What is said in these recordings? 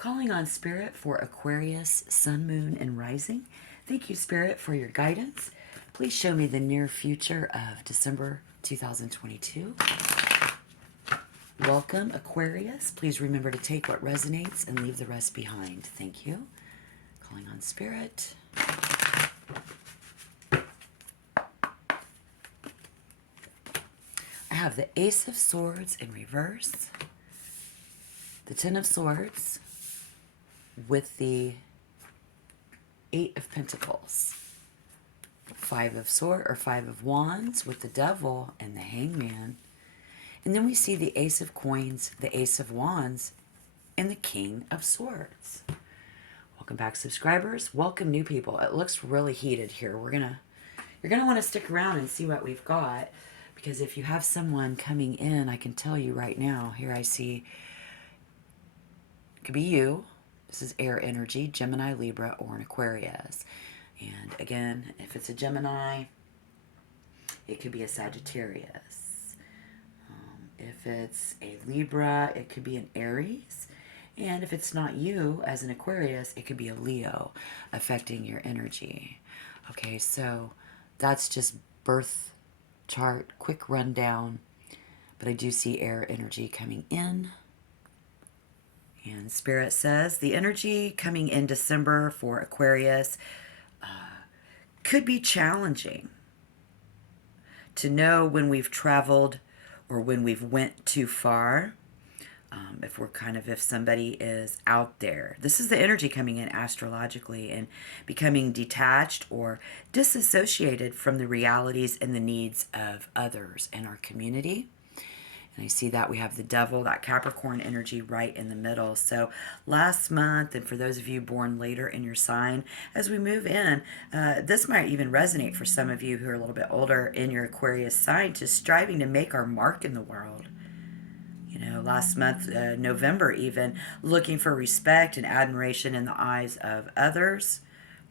Calling on Spirit for Aquarius, Sun, Moon, and Rising. Thank you, Spirit, for your guidance. Please show me the near future of December 2022. Welcome, Aquarius. Please remember to take what resonates and leave the rest behind. Thank you. Calling on Spirit. I have the Ace of Swords in reverse, the Ten of Swords with the Eight of Pentacles, Five of Wands with the Devil and the Hangman. And then we see the Ace of Coins, the Ace of Wands, and the King of Swords. Welcome back, subscribers. Welcome, new people. It looks really heated here. You're gonna want to stick around and see what we've got, because if you have someone coming in, I can tell you right now. Here I see it could be you. This is air energy, Gemini, Libra, or an Aquarius. And again, if it's a Gemini, it could be a Sagittarius. If it's a Libra, it could be an Aries. And if it's not you, as an Aquarius, it could be a Leo affecting your energy. Okay, so that's just birth chart, quick rundown. But I do see air energy coming in. And Spirit says the energy coming in December for Aquarius could be challenging to know when we've traveled or when we've went too far. If somebody is out there. This is the energy coming in astrologically and becoming detached or disassociated from the realities and the needs of others in our community. And I see that we have the Devil, that Capricorn energy right in the middle. So last month, and for those of you born later in your sign, as we move in, this might even resonate for some of you who are a little bit older in your Aquarius sign, to striving to make our mark in the world. You know, last month, November even, looking for respect and admiration in the eyes of others,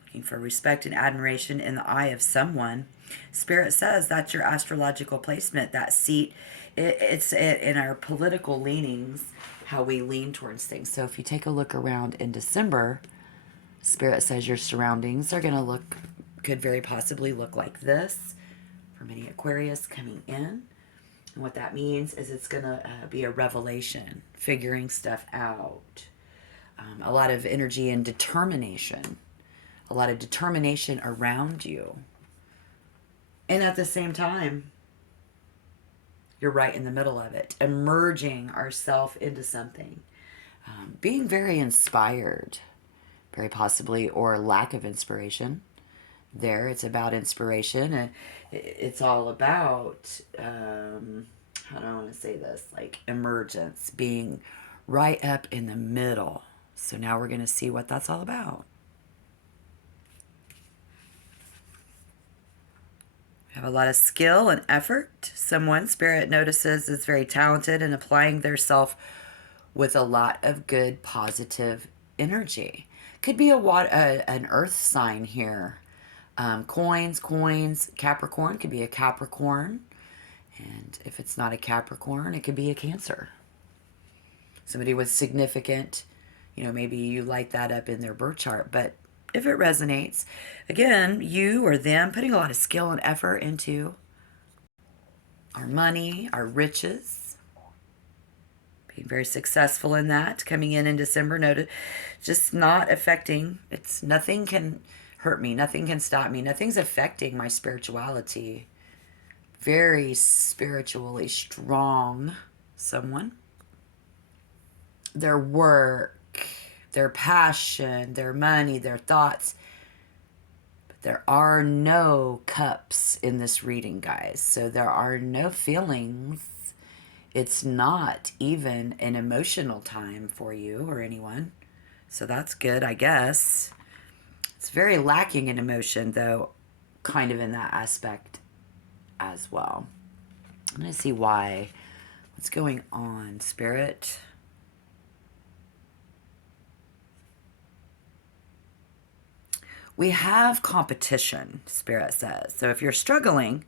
looking for respect and admiration in the eye of someone. Spirit says that's your astrological placement, that seat. It's in our political leanings, how we lean towards things. So if you take a look around in December, Spirit says your surroundings are going to could very possibly look like this for many Aquarius coming in. And what that means is it's going to be a revelation, figuring stuff out. A lot of energy and determination. A lot of determination around you. And at the same time, you're right in the middle of it, emerging ourselves into something. Being very inspired, very possibly, or lack of inspiration. There, it's about inspiration, and it's all about, how do I want to say this, like emergence, being right up in the middle. So now we're going to see what that's all about. We have a lot of skill and effort. Someone, Spirit notices, is very talented in applying their self with a lot of good, positive energy. Could be an earth sign here. Coins, Capricorn, could be a Capricorn. And if it's not a Capricorn, it could be a Cancer. Somebody with significant, maybe you light that up in their birth chart. But if it resonates, again, you or them putting a lot of skill and effort into our money, our riches, being very successful in that, coming in December, notice just not affecting, nothing can hurt me, nothing can stop me, nothing's affecting my spirituality. Very spiritually strong someone. Their work, their passion, their money, their thoughts. But there are no cups in this reading, guys. So there are no feelings. It's not even an emotional time for you or anyone. So that's good, I guess. It's very lacking in emotion, though, kind of in that aspect as well. I'm going to see why. What's going on, Spirit? We have competition, Spirit says. So if you're struggling,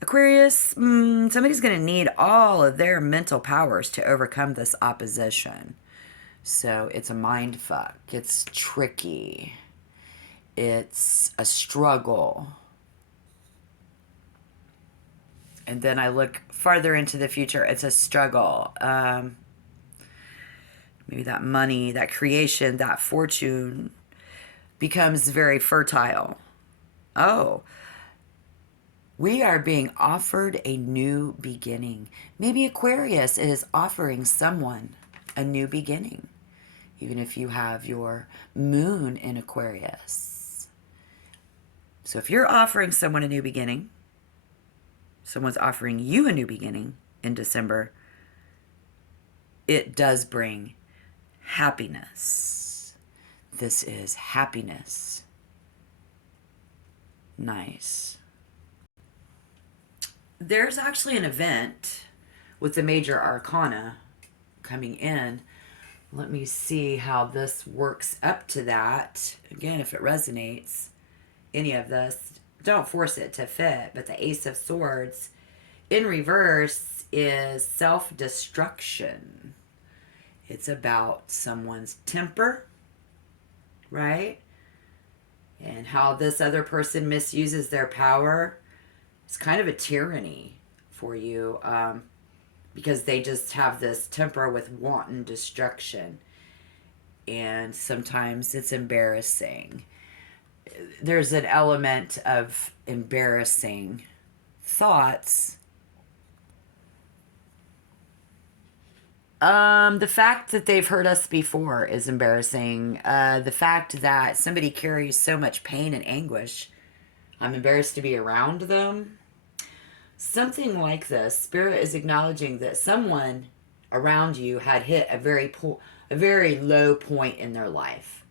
Aquarius, somebody's going to need all of their mental powers to overcome this opposition. So it's a mind fuck. It's tricky. It's a struggle. And then I look farther into the future. It's a struggle. Maybe that money, that creation, that fortune becomes very fertile. Oh, we are being offered a new beginning. Maybe Aquarius is offering someone a new beginning, even if you have your moon in Aquarius. So if you're offering someone a new beginning, someone's offering you a new beginning in December, it does bring happiness. This is happiness. Nice. There's actually an event with the major arcana coming in. Let me see how this works up to that. Again, if it resonates, any of this, don't force it to fit. But the Ace of Swords in reverse is self-destruction. It's about someone's temper, right? And how this other person misuses their power. It's kind of a tyranny for you, because they just have this temper with wanton destruction. And sometimes it's embarrassing. There's an element of embarrassing thoughts. The fact that they've hurt us before is embarrassing. The fact that somebody carries so much pain and anguish, I'm embarrassed to be around them. Something like this. Spirit is acknowledging that someone around you had hit a very low point in their life.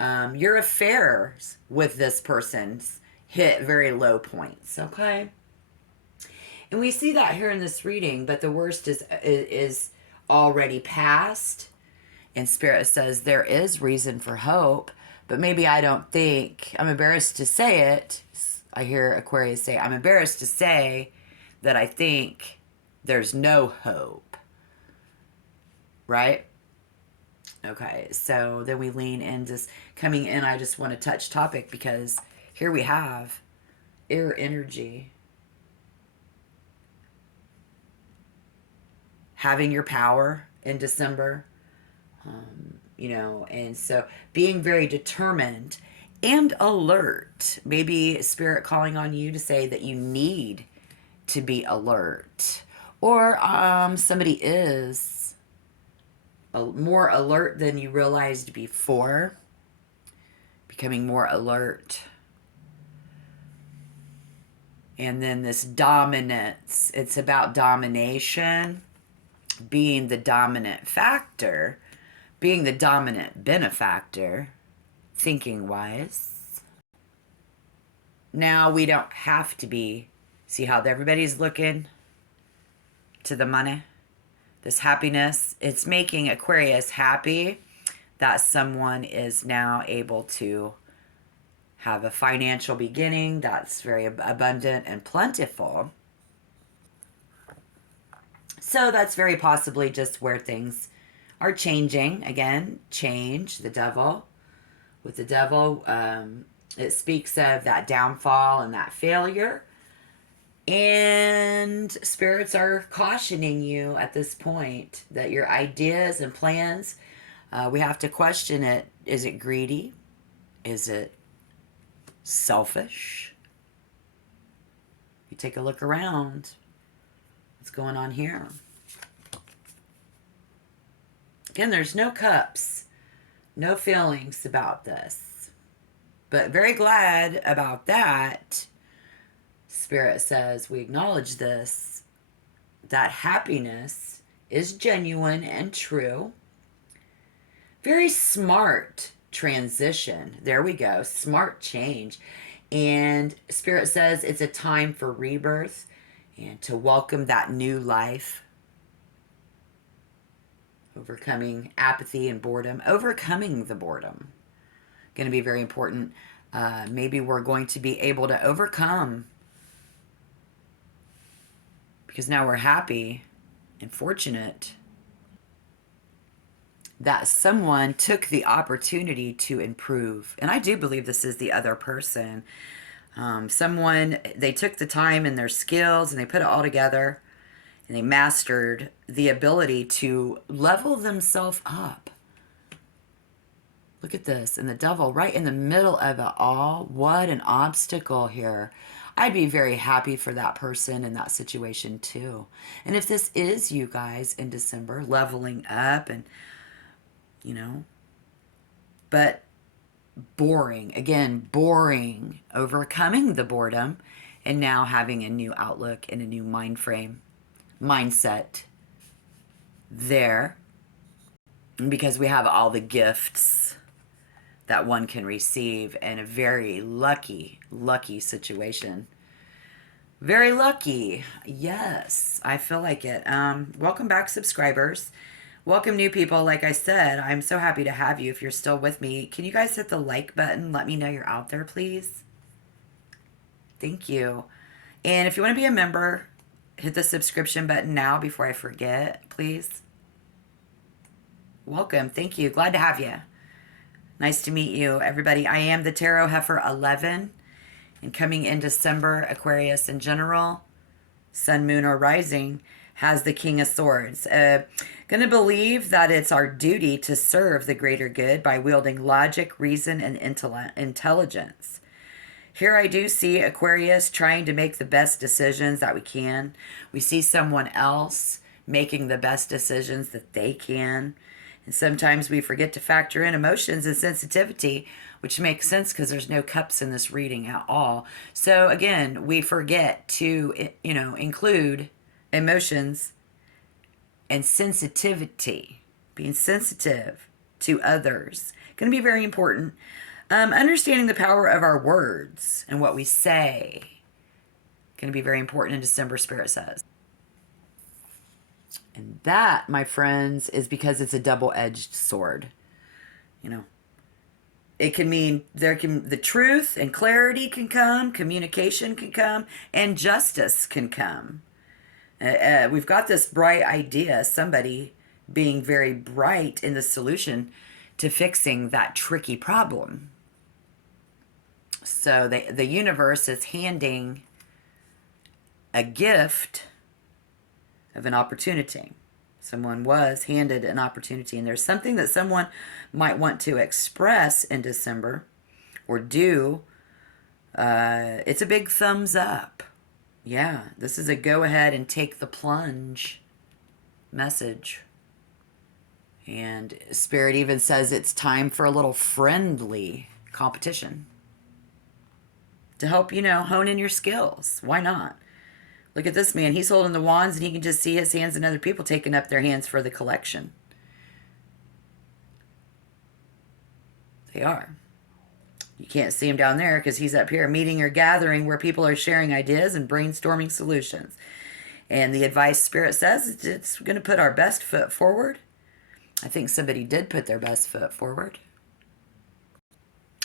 Your affairs with this person's hit very low points. Okay, and we see that here in this reading. But the worst is already past, and Spirit says there is reason for hope. But maybe I don't think, I'm embarrassed to say it. I hear Aquarius say, I'm embarrassed to say that I think there's no hope. Right? Okay, so then we lean in, just coming in. I just want to touch topic because here we have air energy. Having your power in December. And so being very determined and alert. Maybe Spirit calling on you to say that you need to be alert. Or somebody is more alert than you realized before. Becoming more alert. And then this dominance. It's about domination. Being the dominant factor. Being the dominant benefactor, thinking wise. Now we don't have to be. See how everybody's looking to the money? This happiness, it's making Aquarius happy that someone is now able to have a financial beginning that's very abundant and plentiful. So that's very possibly just where things are changing. Again, change, the devil. With the devil, it speaks of that downfall and that failure. And spirits are cautioning you at this point that your ideas and plans, we have to question it. Is it greedy? Is it selfish? You take a look around. What's going on here? Again, there's no cups, no feelings about this. But very glad about that. Spirit says we acknowledge this, that happiness is genuine and true. Very smart transition. There we go. Smart change. And Spirit says it's a time for rebirth and to welcome that new life. Overcoming apathy and boredom. Overcoming the boredom. Going to be very important. Maybe we're going to be able to overcome. Because now we're happy and fortunate. that someone took the opportunity to improve. And I do believe this is the other person. Someone, they took the time and their skills and they put it all together and they mastered the ability to level themselves up. Look at this. And the devil right in the middle of it all. What an obstacle here. I'd be very happy for that person in that situation too. And if this is you guys in December, leveling up and, you know, but boring, again, boring, overcoming the boredom and now having a new outlook and a new mind frame, mindset there. Because we have all the gifts that one can receive and a very lucky situation. Very lucky. Yes, I feel like it. Welcome back, subscribers. Welcome, new people. Like I said, I'm so happy to have you. If you're still with me, can you guys hit the like button? Let me know you're out there, please. Thank you. And if you want to be a member, hit the subscription button now before I forget, please. Welcome. Thank you. Glad to have you. Nice to meet you, everybody. I am the Tarot Heifer 11. And coming in December, Aquarius in general, Sun, Moon, or Rising, has the King of Swords. Going to believe that it's our duty to serve the greater good by wielding logic, reason, and intelligence. Here I do see Aquarius trying to make the best decisions that we can. We see someone else making the best decisions that they can. And sometimes we forget to factor in emotions and sensitivity, which makes sense because there's no cups in this reading at all. So again, we forget to, include emotions and sensitivity, being sensitive to others. Going to be very important. Understanding the power of our words and what we say. Going to be very important in December, Spirit says. And that, my friends, is because it's a double-edged sword. It can mean the truth and clarity can come, communication can come, and justice can come. We've got this bright idea, somebody being very bright in the solution to fixing that tricky problem. So the universe is handing a gift of an opportunity. Someone was handed an opportunity, and there's something that someone might want to express in December or do. It's a big thumbs up. Yeah, this is a go ahead and take the plunge message. And Spirit even says it's time for a little friendly competition to help, hone in your skills. Why not? Look at this man. He's holding the wands and he can just see his hands and other people taking up their hands for the collection. They are. You can't see him down there because he's up here, meeting or gathering where people are sharing ideas and brainstorming solutions. And the advice Spirit says, it's going to put our best foot forward. I think somebody did put their best foot forward.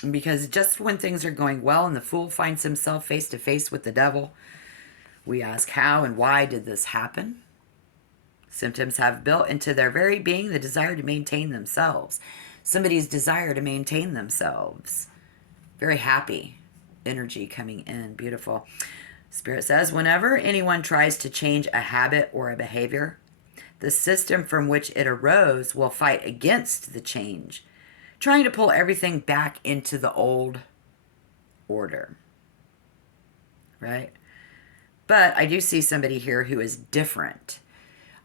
Because just when things are going well and the fool finds himself face to face with the devil, we ask, how and why did this happen? Symptoms have built into their very being the desire to maintain themselves. Somebody's desire to maintain themselves. Very happy energy coming in. Beautiful. Spirit says, whenever anyone tries to change a habit or a behavior, the system from which it arose will fight against the change, trying to pull everything back into the old order. Right? But I do see somebody here who is different.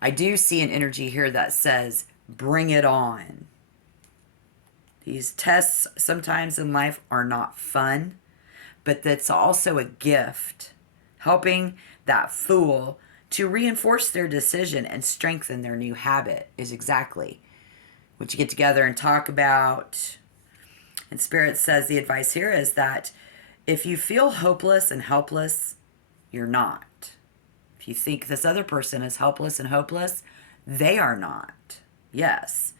I do see an energy here that says, bring it on. These tests sometimes in life are not fun, but that's also a gift, helping that fool to reinforce their decision and strengthen their new habit is exactly what you get together and talk about. And Spirit says the advice here is that if you feel hopeless and helpless, you're not. If you think this other person is helpless and hopeless, they are not. Yes.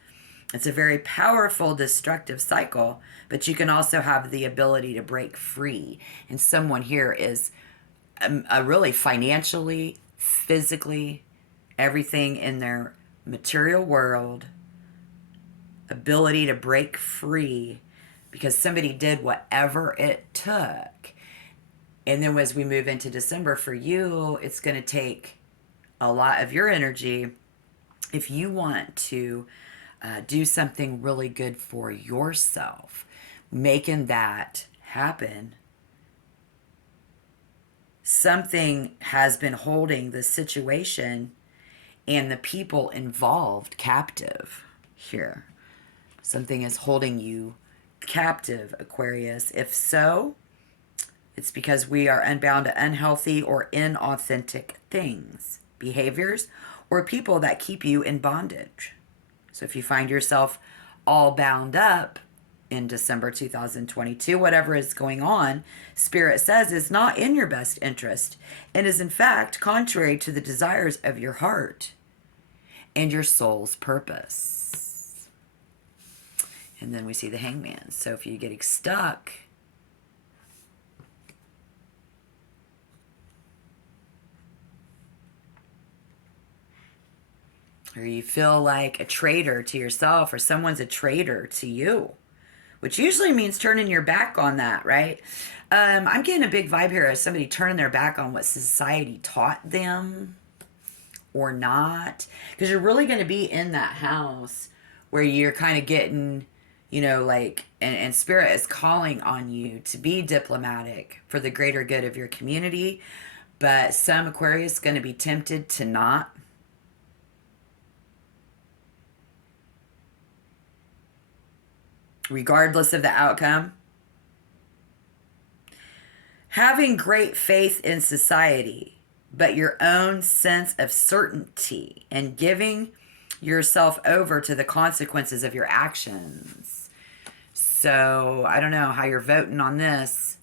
It's a very powerful, destructive cycle, but you can also have the ability to break free. And someone here is a really financially, physically, everything in their material world ability to break free because somebody did whatever it took. And then as we move into December, for you, it's going to take a lot of your energy if you want to do something really good for yourself, making that happen. Something has been holding the situation and the people involved captive here. Something is holding you captive, Aquarius. If so, it's because we are unbound to unhealthy or inauthentic things, behaviors, or people that keep you in bondage. So if you find yourself all bound up in December 2022, whatever is going on, Spirit says is not in your best interest and is in fact contrary to the desires of your heart and your soul's purpose. And then we see the Hangman. So if you're getting stuck, or you feel like a traitor to yourself, or someone's a traitor to you, which usually means turning your back on that, right? I'm getting a big vibe here as somebody turning their back on what society taught them or not. Because you're really going to be in that house where you're kind of getting, you know, like, and Spirit is calling on you to be diplomatic for the greater good of your community. But some Aquarius going to be tempted to not. Regardless of the outcome. Having great faith in society, but your own sense of certainty and giving yourself over to the consequences of your actions. So I don't know how you're voting on this,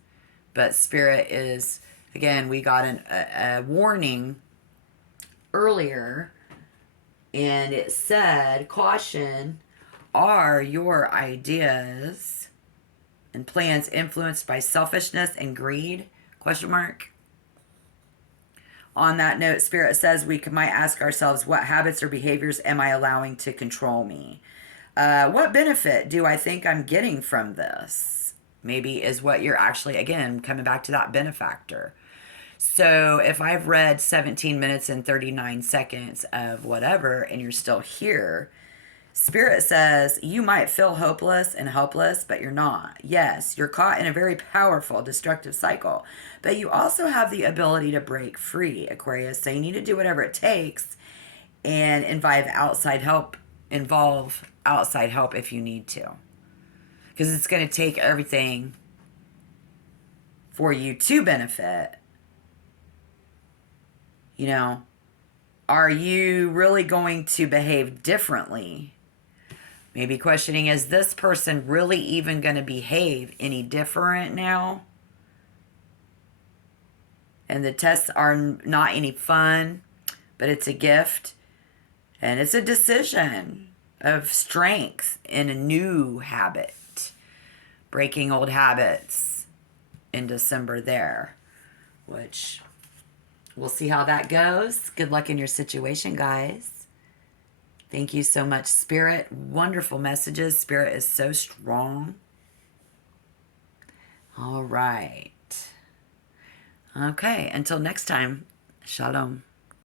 but Spirit is, again, we got a warning earlier, and it said, caution, are your ideas and plans influenced by selfishness and greed? Question mark. On that note, Spirit says we might ask ourselves, what habits or behaviors am I allowing to control me? What benefit do I think I'm getting from this? Maybe is what you're actually, again, coming back to that benefactor. So if I've read 17 minutes and 39 seconds of whatever and you're still here, Spirit says you might feel hopeless and helpless, but you're not. Yes, you're caught in a very powerful, destructive cycle, but you also have the ability to break free, Aquarius. So you need to do whatever it takes and involve outside help if you need to. Because it's going to take everything for you to benefit. You know, are you really going to behave differently? Maybe questioning, is this person really even going to behave any different now? And the tests are not any fun, but it's a gift. And it's a decision of strength in a new habit. Breaking old habits in December there. Which, we'll see how that goes. Good luck in your situation, guys. Thank you so much, Spirit. Wonderful messages. Spirit is so strong. All right. Okay, until next time, shalom.